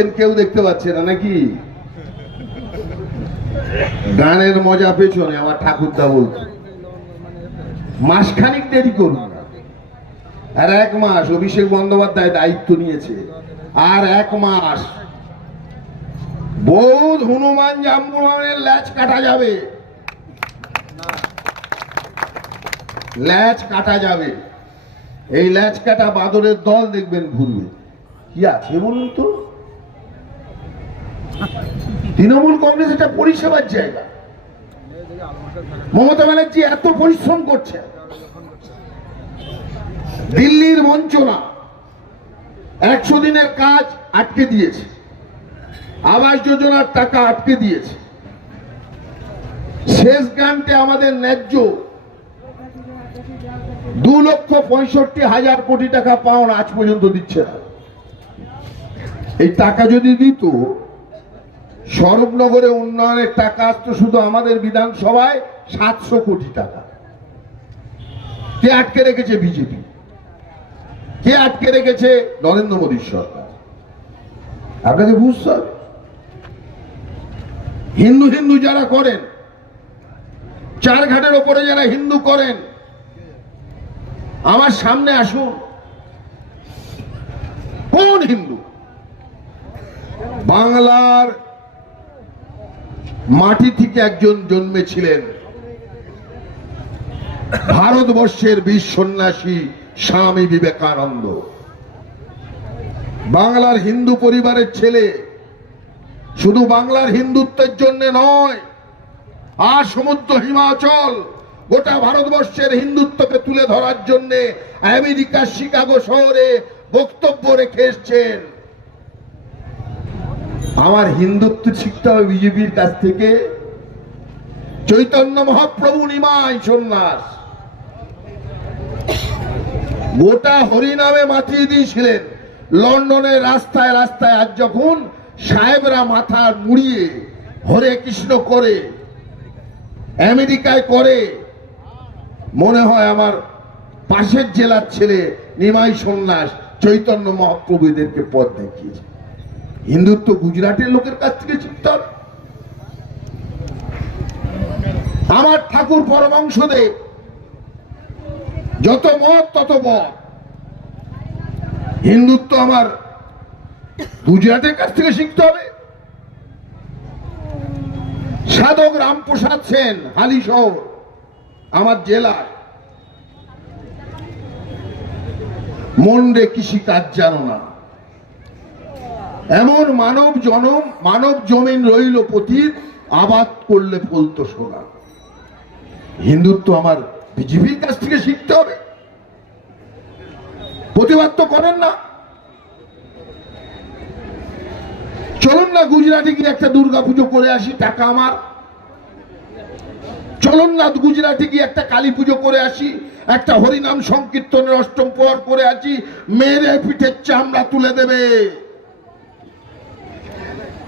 পাচ্ছেন, কেউ দেখতে পাচ্ছে না নাকি? গানের মজা পেছনে আমার ঠাকুরদা বলতো মাসখানিক দেরি করুন না, আর 1 মাস অভিষেক বন্দ্যোপাধ্যায় দায়িত্ব নিয়েছে, আর 1 মাস বৌদ্ধ হনুমান জাম্বুরানের ল্যাচ কাটা যাবে, ল্যাচ কাটা যাবে। এই ল্যাচ কাটা বাদরের দল দেখবেন ঘুরবে। কি আছে বলুন তো? তৃণমূল কংগ্রেস এটা পরিষেবার জায়গা। মমতা ব্যানার্জি এত পরিশ্রম করছে, দিল্লির বঞ্চনা, 100 দিনের কাজ আটকে দিয়েছে, আবাস যোজনার টাকা আটকে দিয়েছে, শেষ গ্রান্টে আমাদের ন্যায্য 2,65,000 কোটি টাকা পাওনা আজ পর্যন্ত দিচ্ছে না। এই টাকা যদি দিত, স্বরূপনগরে উন্নয়নের টাকা আসতো শুধু আমাদের বিধানসভায় 700 কোটি টাকা। কে আটকে রেখেছে? বিজেপি। কে আটকে রেখেছে? নরেন্দ্র মোদীর সরকার। আপনাকে বুঝতে হবে। হিন্দু হিন্দু যারা করেন, চারঘাটের ওপরে যারা হিন্দু করেন, আমার সামনে আসুন। কোন হিন্দু বাংলার মাটি থেকে একজন জন্মেছিলেন, ভারতবর্ষের বীর সন্ন্যাসী স্বামী বিবেকানন্দ, বাংলার হিন্দু পরিবারের ছেলে, শুধু বাংলার হিন্দুত্বের জন্য নয়, আর সমুদ্র হিমাচল গোটা ভারতবর্ষের হিন্দুত্বকে তুলে ধরার জন্য আমেরিকার শিকাগো শহরে বক্তব্য রেখে এসছেন। আমার হিন্দুত্ব শিখতে হবে বিজেপির কাছ থেকে। চৈতন্য মহাপ্রভু নিমাই সন্ন্যাস গোটা হরিনামে মাতিয়ে দিয়েছিলেন লন্ডনের রাস্তায় রাস্তায়। আজ যখন সাহেবরা মাথা মুড়িয়ে হরে কৃষ্ণ করে, আমেরিকায় করে, মনে হয় আমার পাশের জেলার ছেলে নিমাই সন্ন্যাস চৈতন্য মহাপ্রভু এদেরকে পথ দেখিয়েছে। হিন্দুত্ব গুজরাটের লোকের কাছ থেকে শিখতে হবে। আমার ঠাকুর পরমহংসদেব যত মত তত বধ। হিন্দুত্ব আমার গুজরাটের কাছ থেকে শিখতে হবে। সাধক রামপ্রসাদ সেন হালিশহর আমার জেলায়, মন্ডে কৃষি কাজ জানো না, এমন মানব জমিন রইল পতিত, আবাদ করলে ফলতো সোনা। হিন্দুত্ব আমার বিজেপির কাছ থেকে শিখতে হবে। প্রতিবাদ তো করেন না। চলুন না গুজরাটে গিয়ে একটা দুর্গা পুজো করে আসি, টাকা আমার। চলুন না গুজরাটে গিয়ে একটা কালী পুজো করে আসি, একটা হরিনাম সংকীর্তনের অষ্টম প্রহর করে আসি, মেরে পিঠের চামড়া তুলে দেবে।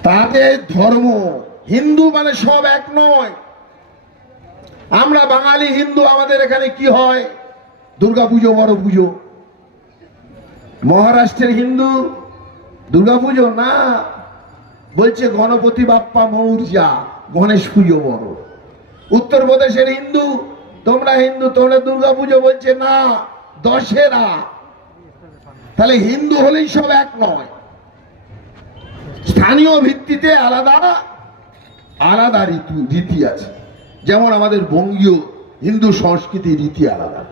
তাদের ধর্ম, হিন্দু মানে সব এক নয়। আমরা বাঙালি হিন্দু, আমাদের এখানে কি হয়? দুর্গা পুজো, বড় পুজো। মহারাষ্ট্রের হিন্দু দুর্গা পুজো না, বলছে গণপতি বাপ্পা মৌর্যা, গণেশ পুজো বড়। উত্তরপ্রদেশের হিন্দু, তোমরা হিন্দু, তোমরা দুর্গা পুজো, বলছে না দশেরা। তাহলে হিন্দু হলেই সব এক নয়। স্থানীয় ভিত্তিতে আলাদা আলাদা রীতি আছে। যেমন আমাদের বঙ্গীয় হিন্দু সংস্কৃতির রীতি আলাদা।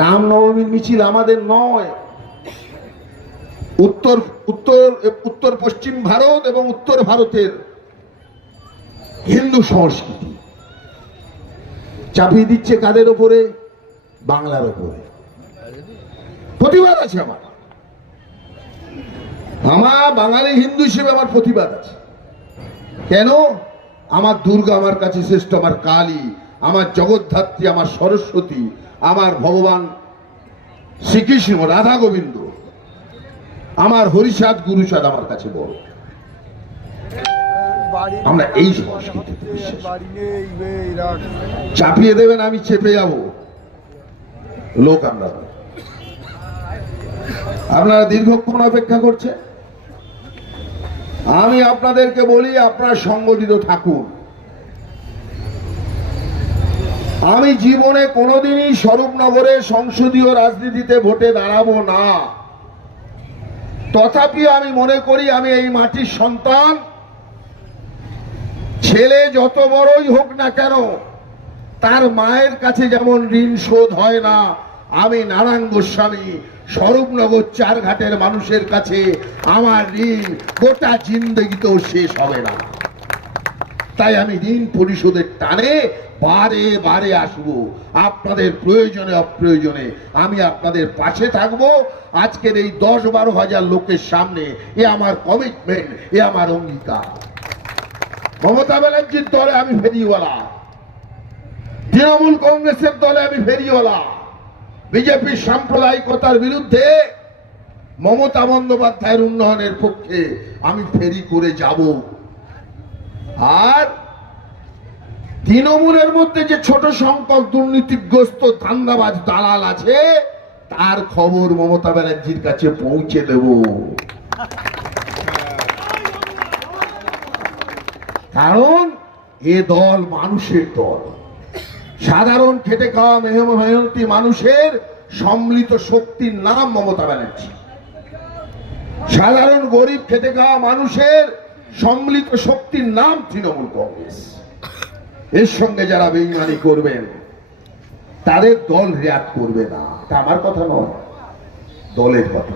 রামনবমীর মিছিল আমাদের নয়। উত্তর পশ্চিম ভারত এবং উত্তর ভারতের হিন্দু সংস্কৃতি চাপিয়ে দিচ্ছে কাদের ওপরে? বাংলার ওপরে। প্রতিবাদ আছে আমার বাঙালি হিন্দু হিসেবে আমার প্রতিবাদ আছে। কেন? আমার দুর্গা আমার কাছে শ্রেষ্ঠ, আমার কালী, আমার জগদ্ধাত্রী, আমার সরস্বতী, আমার ভগবান শ্রীকৃষ্ণ, রাধা গোবিন্দ, আমার হরিচাঁদ গুরুচাঁদ আমার কাছে বড়। আমরা এই সংস্কৃতিতে চাপিয়ে দেবেন, আমি চেপে যাব লোক। আপনারা দীর্ঘক্ষণ অপেক্ষা করছে। আমি আপনাদেরকে বলি, আপনারা সংগঠিত থাকুন। আমি জীবনে কোনোদিনই স্বরূপনগরে সংসদীয় রাজনীতিতে ভোটে দাঁড়াবো না। তথাপিও আমি মনে করি আমি এই মাটির সন্তান। ছেলে যত বড়ই হোক না কেন, তার মায়ের কাছে যেমন ঋণ শোধ হয় না, আমি নারায়ণ গোস্বামী স্বরূপনগর চারঘাটের মানুষের কাছে আমার ঋণ গোটা জিন্দগিতেও শেষ হবে না। তাই আমি ঋণ পরিশোধের টানে বারে বারে আসবো। আপনাদের প্রয়োজনে অপ্রয়োজনে আমি আপনাদের পাশে থাকবো। আজকের এই 10-12 হাজার লোকের সামনে এ আমার কমিটমেন্ট, এ আমার অঙ্গীকার। মমতা ব্যানার্জির দলে আমি ফেরিওয়ালা, তৃণমূল কংগ্রেসের দলে আমি ফেরিওয়ালা, বিজেপির সাম্প্রদায়িকতার বিরুদ্ধে, মমতা বন্দ্যোপাধ্যায়ের উন্নয়নের পক্ষে আমি ফেরি করে যাব। আর তৃণমূলের মধ্যে যে ছোট সংখ্যক দুর্নীতিগ্রস্ত ধান্দাবাজ দালাল আছে, তার খবর মমতা ব্যানার্জির কাছে পৌঁছে দেব। কারণ এ দল মানুষের দল। সাধারণ খেটে খাওয়া মেহনতি মানুষের সম্মিলিত শক্তির নাম মমতা ব্যানার্জি। সাধারণ গরিব খেটে খাওয়া মানুষের সম্মিলিত শক্তির নাম তৃণমূল কংগ্রেস। এর সঙ্গে যারা বেইমানি করবেন তাদের দল রেয়াত করবে না। এটা আমার কথা নয়, দলের কথা।